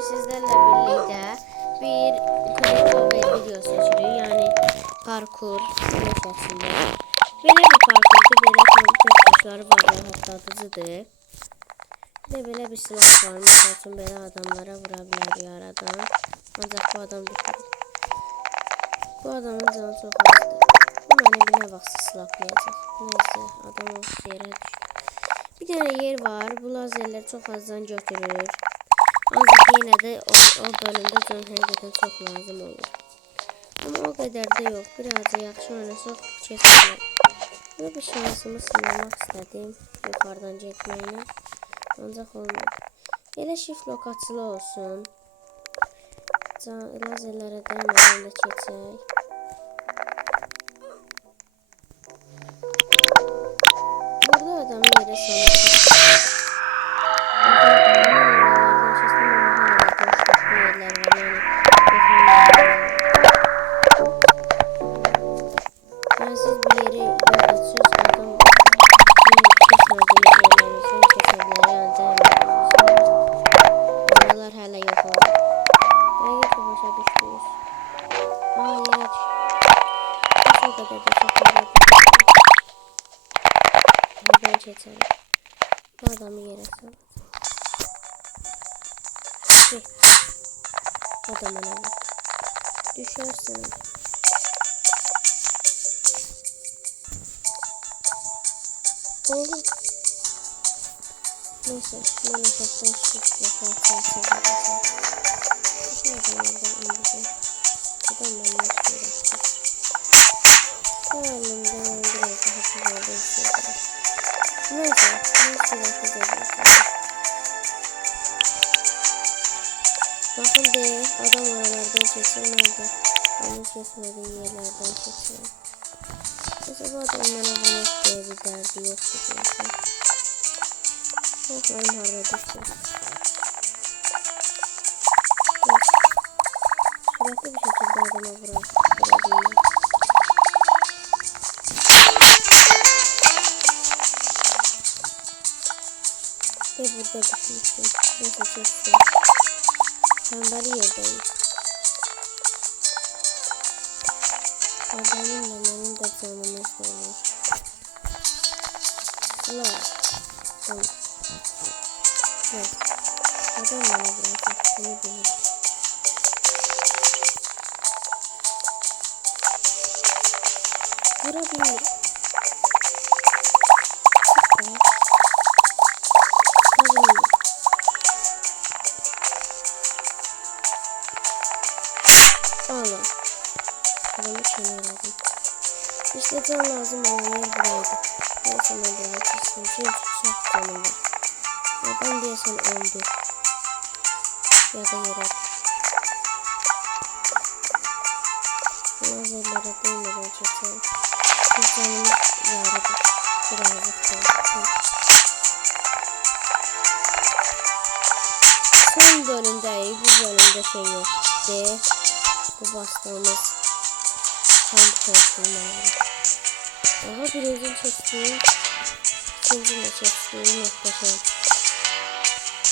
bugün sizlerle birlikte bir Creative video seçiyoruz. Yani parkur şeklinde. Böyle bir parkurda böyle tuşları var ve hoplatıcıdır. Böyle bir silah var. Mesela için böyle adamlara vurabilir aradan. Ancak bu adam düşür. Bu adamın canı çok azdır. Bu beni ne vaxt silahlayacak. Neyse adam o yere düştü. Bir tane yer var. Bu lazerler çok azdan götürür. Ancak yine de o bölümde can həqiqətən çox lazım olur. Ama o kadar da yok. Birazcık yaxşı oynasaq keçəcək. Burada bir şansımı sınamak istedim. Yukarıdan getməklə. Ancak olmadı. Elə shift lokaçılı olsun. Lazerlərə dəymədən də keçək. Burada adamı yerə salmışıq. Geçelim. Bu adamı yere saldım. Adamın evi. Düşersin. Oldu. Neyse. Ben ufaktan shift yaparken seviyorum. Bu adamlardan indirdim. Adamlar nasıl uğraştık. Halimden biraz daha güzel hissediyorum. Neyse. Nasıl yapacağız? Bakın de adam aralardan çekiyor. Nerede? Onu kesmediğim yerlerden çekiyor. Mesela bu adam bana vurmak diye bir derdi yoktu diyorsun. Oklarım harda düştü. Sürekli bir şekilde adama vurabilirim. Ve burada düşmüştüm. Neyse çektim. Tembel yerdeyim. Adamın da benim de canımız olur. Ulan. Tamam. Evet. Adam bana bırakır. Seni bilirim. Vurabilirim. Allah. Adamı kenarladım. İşte can lazım olan yer buraydı. Neyse ben burayı çizdim. Çünkü çok canım var. Adam diyesen öldü. Ya da yere. Lazerlere değmeden çekelim. Bir canımı yarıdı. Birazcık da. Son bölümdeyiz. Bu bölümde şey yok. De. Bu bastığımız kamp korkunları. Aha birinci çektiğim, ikinci de çektiğim muhteşem.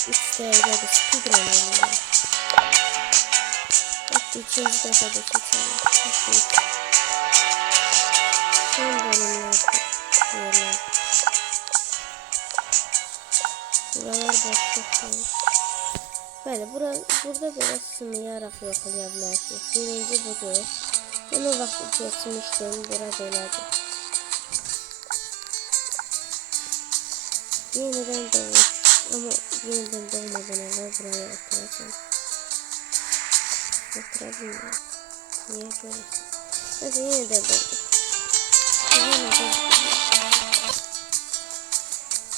3 derecede speedrun oluyor. Hatta ikinci defa da çekelim. Son bölümlerde yerler. Buralar boşluk değil. Böyle burada böyle sınıyarak yakalayabilirsiniz. Birinci budur. Ben o vakti geçmiştim. Bura belədir. Yeniden doğmuş. Ama yeniden doğmadan evvel buraya oturacağım. Oturabilmiyorum. Niye görürsün? Neyse yeniden doğdum.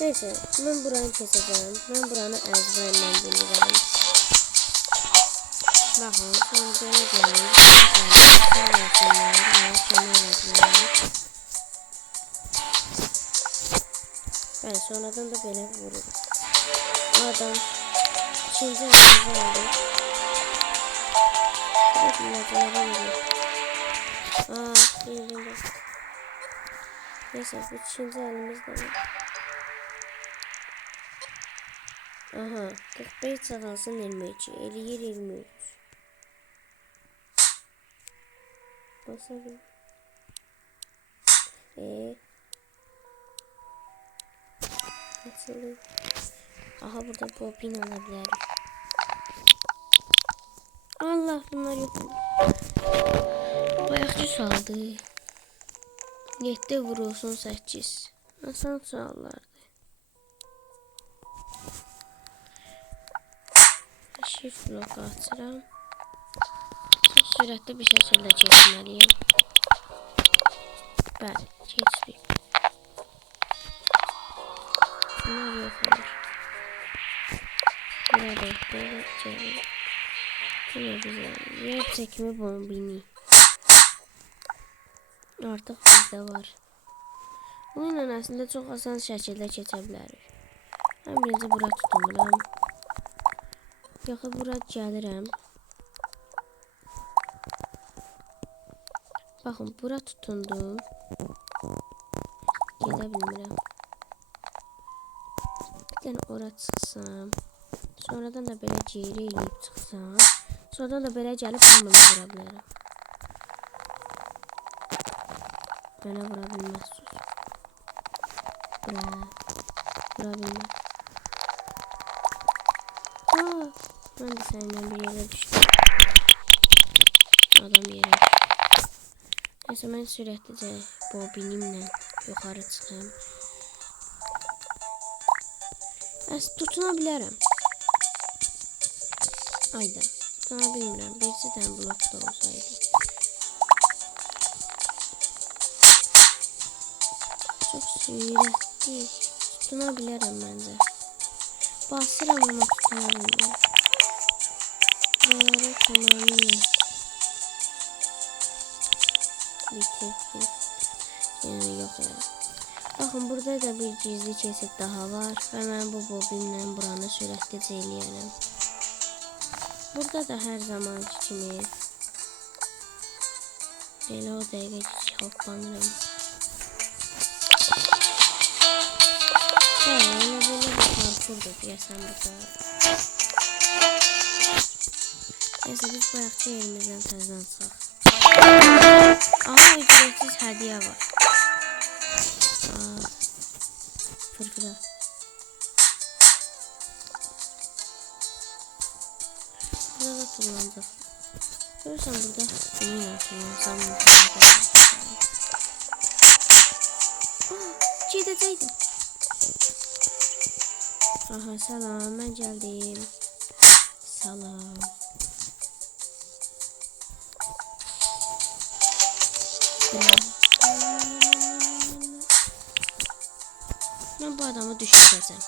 Neyse ben burayı keseceğim. Ben buranı ezberle bilirəm. Bakın sonra gelin. Ben sonradan da böyle vururum. Adam ikinci elimizi aldı. Yerinde. Neyse bu ikinci elimizde var. Aha, 45 sağalsın 22. Eləyir 23. Basalım. Nasıl? Aha, burada bobin alabilirim. Allah, bunlar yok. Bayaqçı saldı. 7 vurulsun 8. Asan suallardı. Shift bloku açıram. Çox sürətli bir şəkildə keçməliyim. Bəli, keçdik. Bunlar yox olur. Burada belə çevir. Yine güzel. Yer çekimi bombini. Artıq bizdə var. Bununla aslında çox asan şəkildə keçə bilərik. Mən birinci bura tutumuram. Yox, bura gəlirəm. Baxın, bura tutundum. Gedə bilmirəm. Bir dənə ora çıxsam. Sonradan da belə geri eləyib çıxsam. Sonradan da belə gəlib hamını vura bilərəm. Mənə vura bilməzsiniz. Vura bilməm. Mən də səninlə bir yerə düşdüm. Adam yerə düşdü. Neyse, mən sürətlicə bobinimlə yuxarı çıxım. Tutuna bilərəm. Ayda. Tutuna bilmirəm. Birisi dən blok da olsaydı. Çox sürətli. Tutuna bilərəm məncə. Basıram ama tutuna bilmirəm. Buraları tamamilə bitirdim. Yəni yox ya. Baxın, burada da bir gizli kesit daha var və mən bu bobinlə buranı sürətlicə eləyərəm. Burada da hər zamanki kimi elə o dəqiqə hoppanıram. Elə belə bir parkurdur deyəsən burada. Neyse, biz bayaqçı yerimizdən təzdən çıxaq. Aha, ücretsiz hediye var. Fırfıra. Burada da kullanacak. Görürsen burada bununla kullansam gidəcəkdim. Aha, salam, mən gəldim. Salam. Ben bu adamı düşüreceğim.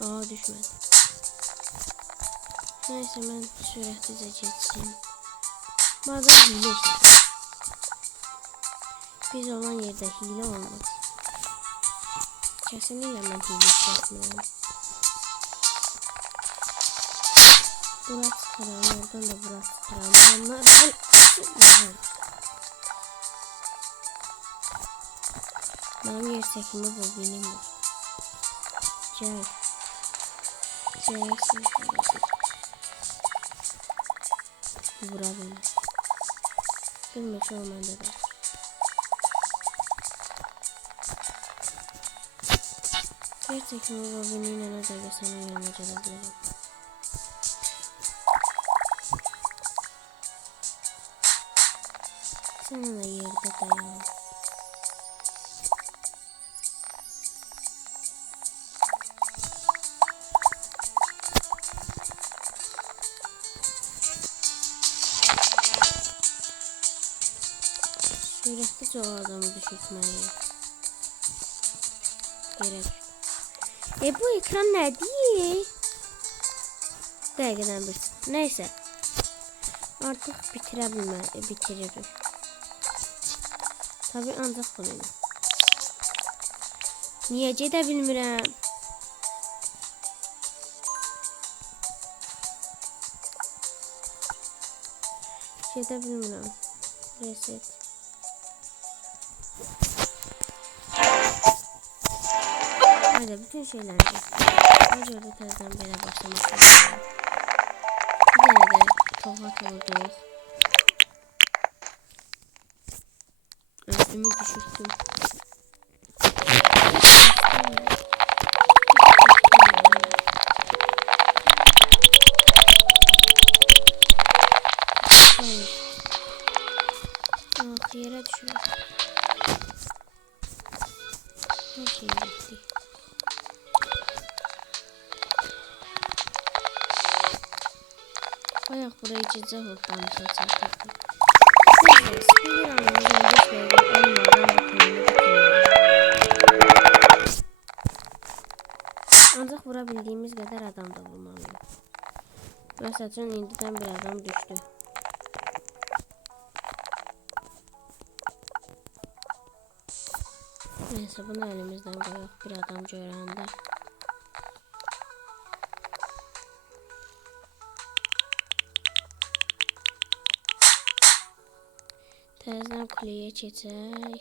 Aa, düşmedi. Neyse, ben sürətlicə geçeyim. Bu adam hile işlədir. Biz olan yerde hile olmaz. Kesinlikle ben hile işlətmirəm. Bura çıxıram, oradan da bura çıxıram. Onlar benim yer çekimi bobinim var. Gel. Gelsin. Vura bilmem. Bilmiş olmadı da. Yer çekimi bobiniyle ne de senin yanına gelebilirim. Sana da yerde dayan. Sürətlicə o adamı düşürtməliyim. Gerek. Bu ekran nədir? Dəqiqədən bir. Neyse. Artıq bitiririk. Tabii ancaq bunu. Niyə gedə bilmirəm? Gedə bilmirəm. Reset. Hadi bütün şeylerdi. Acaba tezden belə başlamak lazım. Bir tane de tokat oldu. Üstümü düşürttüm. Ah, yere düşüyor. Her şey gitti. Ayak burayı cicə hoplanmışa çatırdı. Neyse, bir anımızdan geçmeyecek olmadan bakımını bitirmeyiz. Ancaq vura bildiğimiz kadar adam da vurmalıyım. Mesela üçün indidən bir adam düştü. Neyse, bunu elimizden koyuq bir adam görəndə. Təzədən kuleye keçək.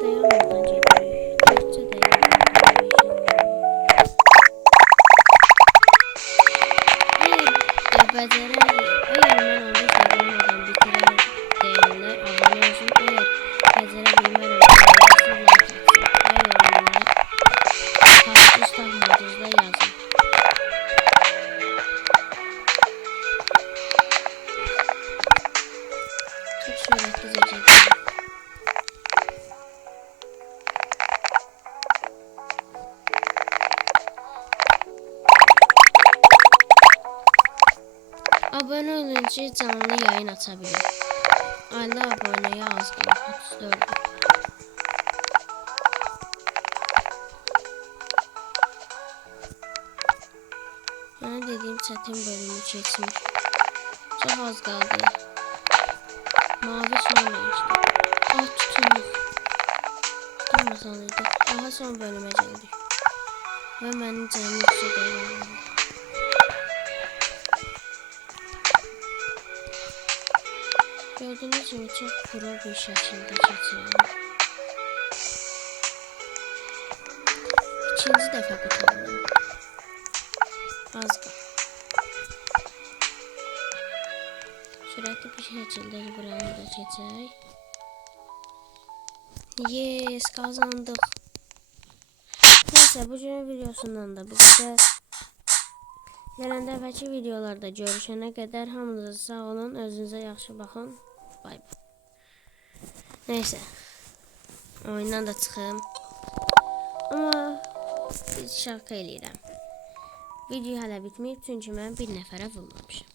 Dayanmadan gedirik. Təkcə dayanmadan becərər. Əgər mən onda dayanmadan bitirər deyənlər abone olsun. Əgər becərə bilmərəm deyənlər like atsın. Və yorumlara kaktüs tahmadızda yazın. Çok sürətli çəkəcəm. Abone olunca canlı yayın açabilir. Ayda aboneye az qalır, 34. Mənə dediyim çətin bölümü keçmiş. Çox az qaldı. Mavi son işte. Ah, tutulmuş. Tutulmasalıydı. Daha son bölüme geldik. Ve benim canım yüksek eğlendim. Gördüğünüz gibi çok pro bir şekilde geçiyorum. İkinci defa kurtardım. Az kaldı. Sürekli bir şekilde buranı da geçecek. Yes, kazandık. Neyse, bugün videosundan da bu kadar. Gələn dəfəki videolarda görüşənə qədər hamınıza sağ olun, özünüzə yaxşı baxın. Bay bay. Neyse, oyundan da çıxım. Amma şaka eləyirəm. Video hələ bitməyib, çünki mən bir nəfərə vurmamışım.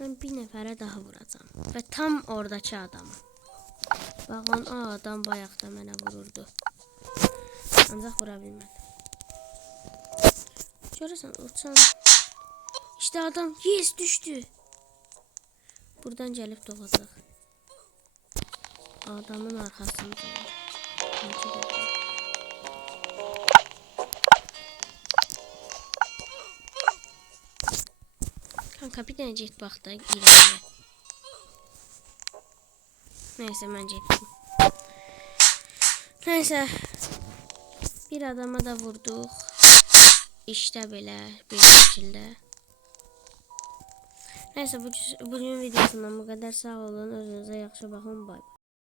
Ben bir nəfərə daha vuracağım. Və tam oradakı adamı. Baxın, o adam bayaq da mənə vururdu. Ancaq vura bilmədim. Görürsən, uçan. İşte adam, yes, düşdü. Buradan gəlib doğacaq. Adamın arxasında. Kanka bir dənə get bax da irəliyə. Neyse, mən getdim. Neyse. Bir adama da vurduq. İşte belə bir şəkildə. Neyse, bugün videosundan bu kadar. Sağ olun, özünüzə yaxşı baxın, bay bay.